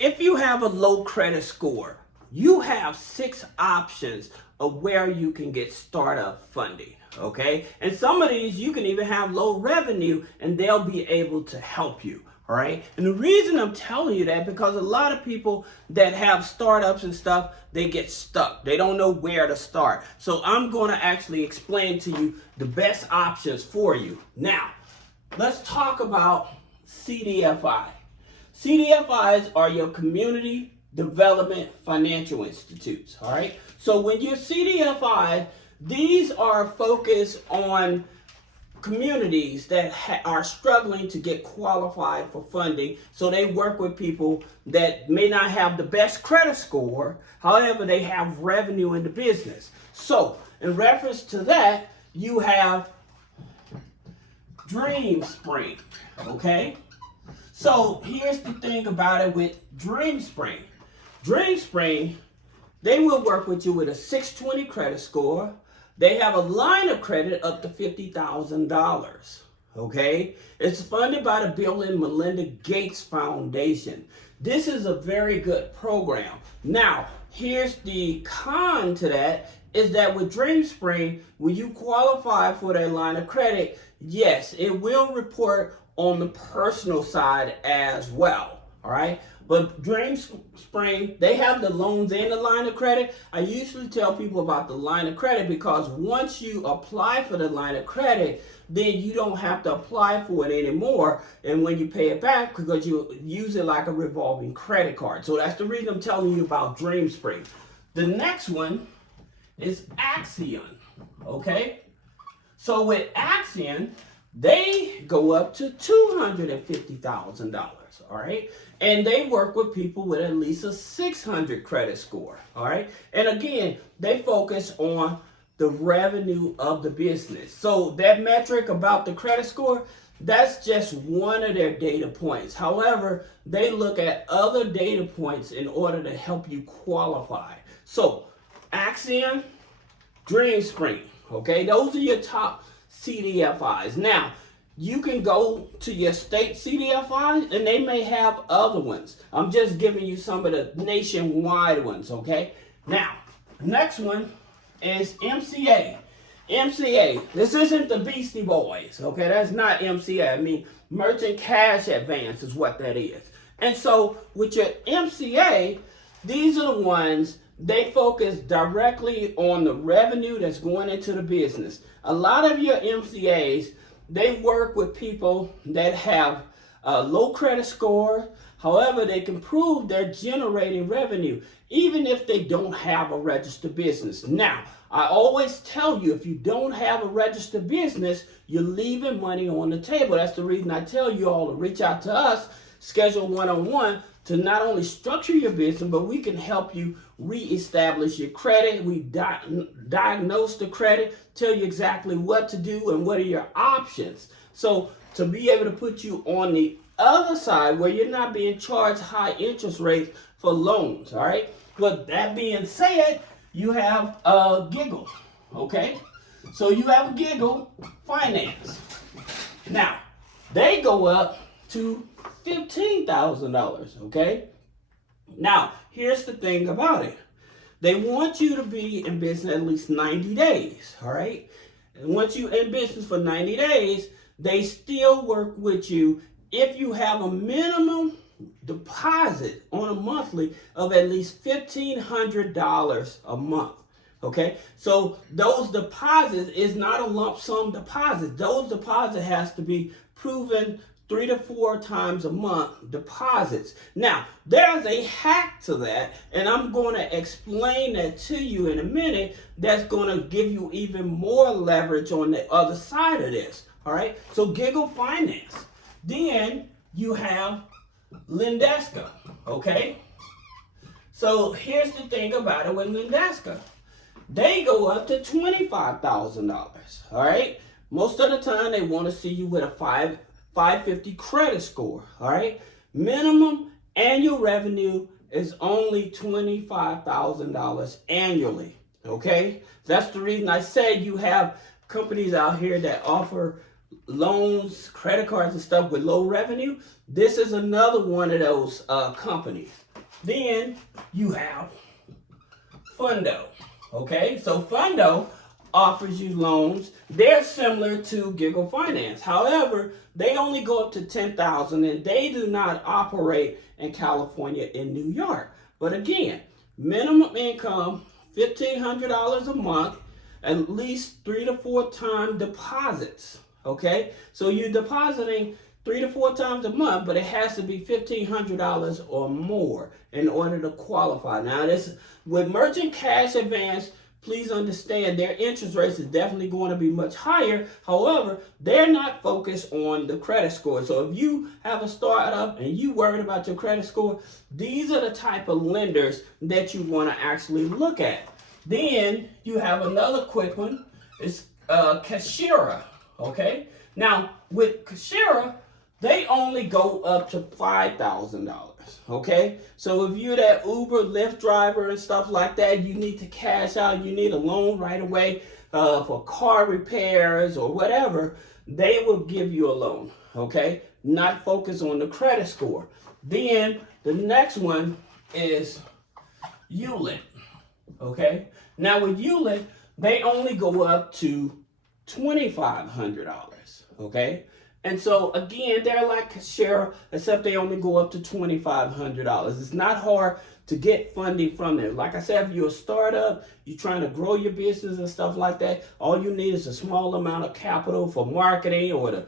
if you have a low credit score, you have 6 options of where you can get startup funding, okay? And some of these you can even have low revenue and they'll be able to help you, all right? And the reason I'm telling you that, because a lot of people that have startups and stuff, they get stuck. They don't know where to start. So I'm going to actually explain to you the best options for you. Now, let's talk about CDFI. CDFIs are your community development financial institutes, all right? So when you're CDFI, these are focused on communities that are struggling to get qualified for funding. So they work with people that may not have the best credit score, however, they have revenue in the business. So in reference to that, you have DreamSpring, okay? So here's the thing about it with DreamSpring. DreamSpring, they will work with you with a 620 credit score. They have a line of credit up to $50,000, okay? It's funded by the Bill and Melinda Gates Foundation. This is a very good program. Now, here's the con to that, is that with DreamSpring, when you qualify for that line of credit, yes, it will report on the personal side as well, all right? But DreamSpring, they have the loans and the line of credit. I usually tell people about the line of credit because once you apply for the line of credit, then you don't have to apply for it anymore. And when you pay it back, because you use it like a revolving credit card. So that's the reason I'm telling you about DreamSpring. The next one is Axion, okay? So with Axion, they go up to $250,000, all right? And they work with people with at least a 600 credit score, all right? And again, they focus on the revenue of the business. So that metric about the credit score, that's just one of their data points. However, they look at other data points in order to help you qualify. So Axion, DreamSpring, okay? Those are your top CDFIs. Now, you can go to your state CDFIs and they may have other ones. I'm just giving you some of the nationwide ones, okay? Now, next one is MCA. MCA, this isn't the Beastie Boys, okay? That's not MCA. I mean, Merchant Cash Advance is what that is. And so with your MCA, these are the ones, they focus directly on the revenue that's going into the business. A lot of your MCAs, they work with people that have a low credit score. However, they can prove they're generating revenue, even if they don't have a registered business. Now, I always tell you, if you don't have a registered business, you're leaving money on the table. That's the reason I tell you all to reach out to us, schedule one-on-one, to not only structure your business, but we can help you reestablish your credit. We diagnose the credit, tell you exactly what to do and what are your options. So to be able to put you on the other side where you're not being charged high interest rates for loans, all right? But that being said, you have a Giggle, okay? So you have a Giggle Finance. Now, they go up to $15,000, okay? Now, here's the thing about it. They want you to be in business at least 90 days, all right? And once you're in business for 90 days, they still work with you if you have a minimum deposit on a monthly of at least $1,500 a month, okay? So those deposits is not a lump sum deposit. Those deposits has to be proven 3 to 4 times a month deposits. Now, there's a hack to that, and I'm going to explain that to you in a minute. That's going to give you even more leverage on the other side of this, all right? So Giggle Finance. Then you have Lendeska, okay? So here's the thing about it with Lendeska. They go up to $25,000, all right? Most of the time, they want to see you with a 550 credit score, all right? Minimum annual revenue is only $25,000 annually, okay? That's the reason I say you have companies out here that offer loans, credit cards and stuff with low revenue. This is another one of those companies, Then you have Fundo. Okay, so Fundo offers you loans. They're similar to Giggle Finance. However, they only go up to $10,000 and they do not operate in California and New York. But again, minimum income, $1,500 a month, at least 3 to 4 time deposits. Okay, so you're depositing 3 to 4 times a month, but it has to be $1,500 or more in order to qualify. Now, this with merchant cash advance, please understand their interest rates is definitely going to be much higher. However, they're not focused on the credit score. So if you have a startup and you worried about your credit score, these are the type of lenders that you want to actually look at. Then you have another quick one. It's Kashira. Okay. Now with Kashira, they only go up to $5,000. Okay, so if you're that Uber, Lyft driver and stuff like that, you need to cash out, you need a loan right away for car repairs or whatever, they will give you a loan. Okay, not focus on the credit score. Then the next one is ULIT. Okay, now with ULIT, they only go up to $2,500. Okay. And so again, they're like Kashira, except they only go up to $2,500. It's not hard to get funding from them. Like I said, if you're a startup, you're trying to grow your business and stuff like that, all you need is a small amount of capital for marketing or to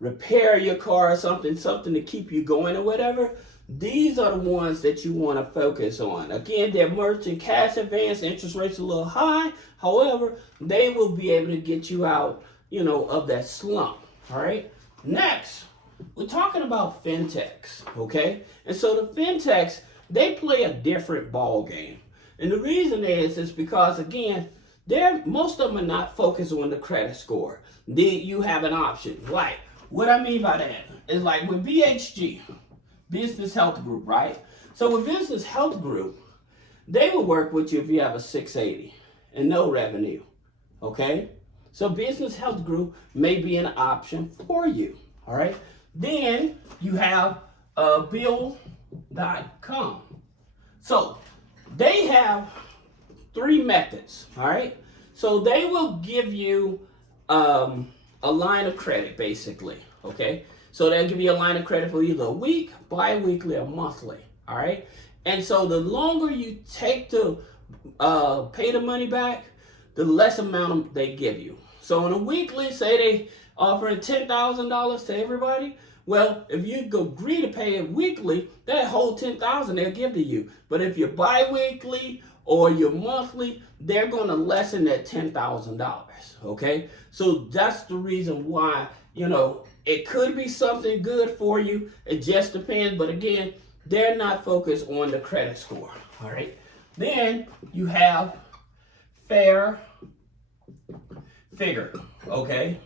repair your car or something to keep you going or whatever. These are the ones that you want to focus on. Again, they're merchant cash advance, interest rates a little high. However, they will be able to get you out, of that slump. All right. Next, we're talking about fintechs, okay? And so the fintechs, they play a different ball game. And the reason is because, again, most of them are not focused on the credit score. You have an option. Like, what I mean by that is like with BHG, Business Health Group, right? So with Business Health Group, they will work with you if you have a 680 and no revenue, okay? So Business Health Group may be an option for you, all right? Then you have Bill.com. So they have 3 methods, all right? So they will give you a line of credit, basically, okay? So they'll give you a line of credit for either a week, bi-weekly, or monthly, all right? And so the longer you take to pay the money back, the less amount they give you. So on a weekly, say they offering $10,000 to everybody. Well, if you agree to pay it weekly, that whole $10,000 they'll give to you. But if you're bi-weekly or you're monthly, they're going to lessen that $10,000. Okay, so that's the reason why it could be something good for you. It just depends. But again, they're not focused on the credit score. All right. Then you have Fair Figure, okay?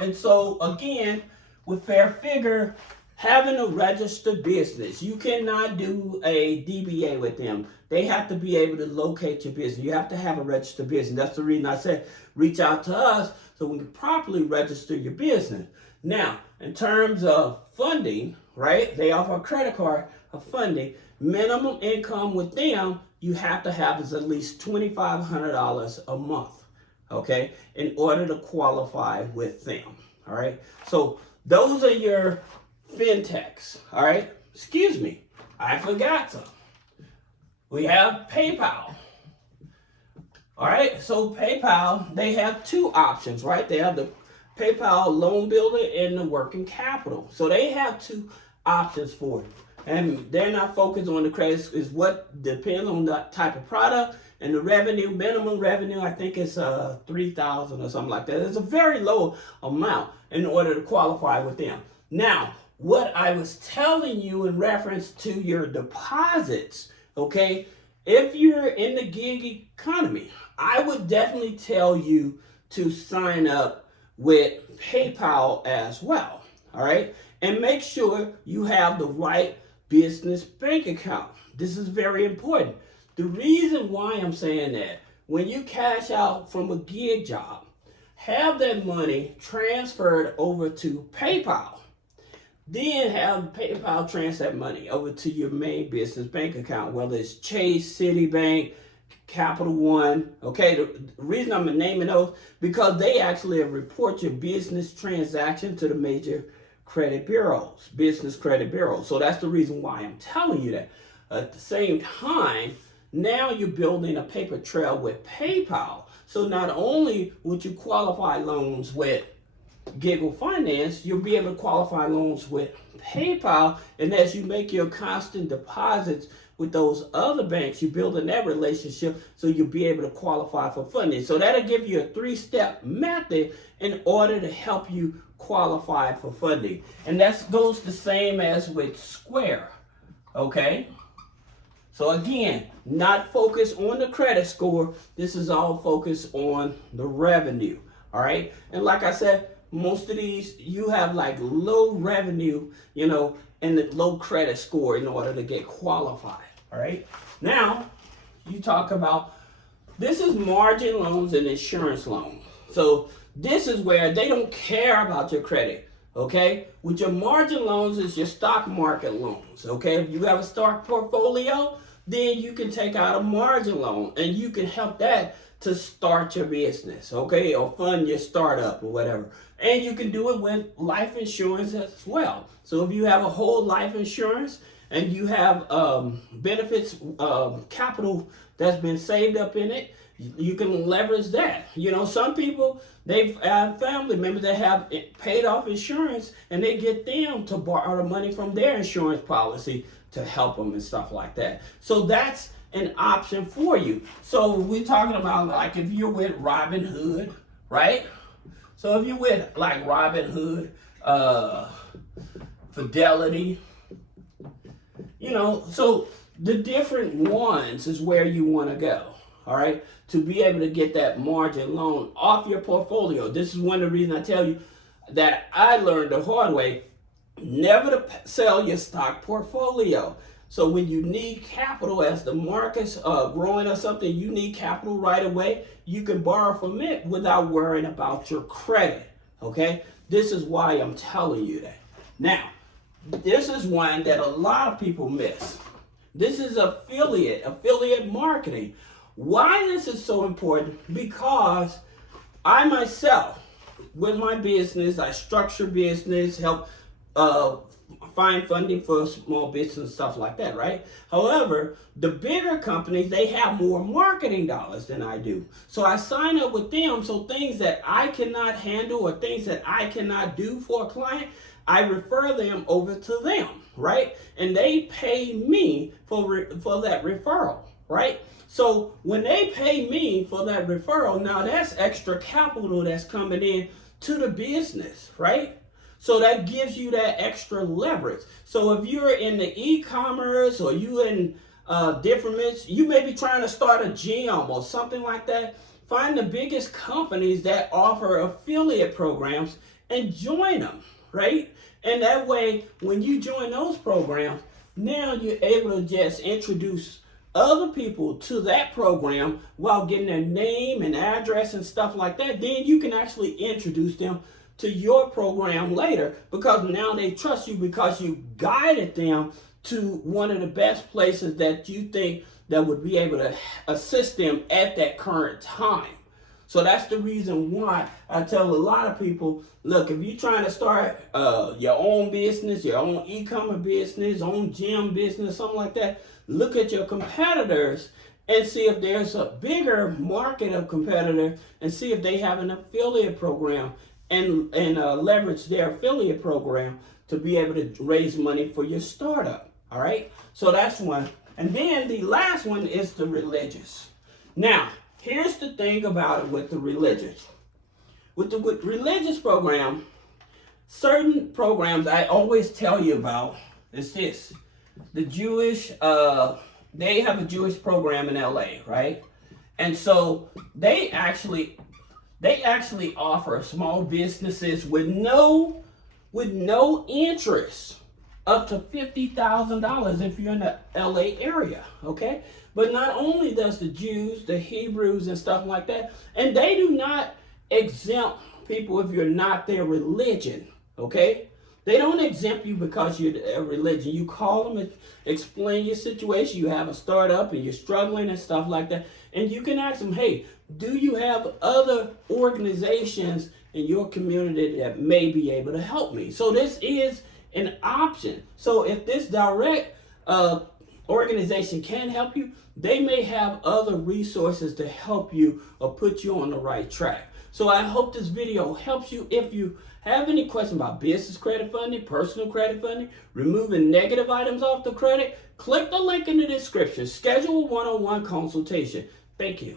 And so again, with Fair Figure, having a registered business, you cannot do a DBA with them. They have to be able to locate your business. You have to have a registered business. That's the reason I said reach out to us so we can properly register your business. Now, in terms of funding, right? They offer a credit card of funding. Minimum income with them, you have to have is at least $2,500 a month. Okay, in order to qualify with them. All right, so those are your fintechs. All right, excuse me, I forgot some. We have PayPal. All right, so PayPal, they have 2 options, right? They have the PayPal Loan Builder and the Working Capital. So they have 2 options for you. And they're not focused on the credit, is what depends on the type of product. And the revenue, minimum revenue, I think it's $3,000 or something like that. It's a very low amount in order to qualify with them. Now, what I was telling you in reference to your deposits, okay, if you're in the gig economy, I would definitely tell you to sign up with PayPal as well, all right? And make sure you have the right business bank account. This is very important. The reason why I'm saying that, when you cash out from a gig job, have that money transferred over to PayPal. Then have PayPal transfer that money over to your main business bank account, whether it's Chase, Citibank, Capital One. Okay, the reason I'm naming those because they actually report your business transaction to the major credit bureaus, business credit bureaus. So that's the reason why I'm telling you that. At the same time, now you're building a paper trail with PayPal. So not only would you qualify loans with Giggle Finance, you'll be able to qualify loans with PayPal. And as you make your constant deposits with those other banks, you're building that relationship so you'll be able to qualify for funding. So that'll give you a 3-step method in order to help you qualify for funding. And that goes the same as with Square. Okay? So again, not focused on the credit score. This is all focused on the revenue. All right? And like I said, most of these, you have like low revenue, and the low credit score in order to get qualified. All right. Now, you talk about, this is margin loans and insurance loans. So this is where they don't care about your credit. Okay. With your margin loans, is your stock market loans. Okay. If you have a stock portfolio, then you can take out a margin loan and you can help that to start your business, okay, or fund your startup or whatever. And you can do it with life insurance as well. So if you have a whole life insurance and you have benefits, capital that's been saved up in it, you can leverage that. Some people, they've had family members that have paid off insurance and they get them to borrow the money from their insurance policy to help them and stuff like that. So that's an option for you. So we're talking about, like, if you're with Robinhood, right? So if you're with like Robinhood, Fidelity, so the different ones is where you want to go, all right, to be able to get that margin loan off your portfolio. This is one of the reasons I tell you that I learned the hard way, never to sell your stock portfolio. So when you need capital, as the market's growing or something, you need capital right away, you can borrow from it without worrying about your credit, okay? This is why I'm telling you that. Now, this is one that a lot of people miss. This is affiliate marketing. Why this is so important? Because I myself, with my business, I structure business, help find funding for small business, stuff like that, right? However, the bigger companies, they have more marketing dollars than I do. So I sign up with them, so things that I cannot handle or things that I cannot do for a client, I refer them over to them, right? And they pay me for that referral, right? So when they pay me for that referral, now that's extra capital that's coming in to the business, right? So that gives you that extra leverage. So if you're in the e-commerce or you in different, you may be trying to start a gym or something like that, find the biggest companies that offer affiliate programs and join them, right? And that way, when you join those programs, now you're able to just introduce other people to that program while getting their name and address and stuff like that. Then you can actually introduce them to your program later, because now they trust you because you guided them to one of the best places that you think that would be able to assist them at that current time. So that's the reason why I tell a lot of people, look, if you're trying to start your own business, your own e-commerce business, own gym business, something like that, look at your competitors and see if there's a bigger market of competitors and see if they have an affiliate program and leverage their affiliate program to be able to raise money for your startup. All right, so that's one. And then the last one is the religious. Now, here's the thing about it with the religious. With the religious program, certain programs I always tell you about is this. The Jewish, they have a Jewish program in LA, right? And so they actually offer small businesses with no interest up to $50,000 if you're in the LA area, okay? But not only does the Jews, the Hebrews and stuff like that, and they do not exempt people if you're not their religion, okay? They don't exempt you because you're a religion. You call them and explain your situation. You have a startup and you're struggling and stuff like that. And you can ask them, hey, do you have other organizations in your community that may be able to help me? So this is an option. So if this direct organization can help you, they may have other resources to help you or put you on the right track. So I hope this video helps you. If you have any questions about business credit funding, personal credit funding, removing negative items off the credit, click the link in the description. Schedule a one-on-one consultation. Thank you.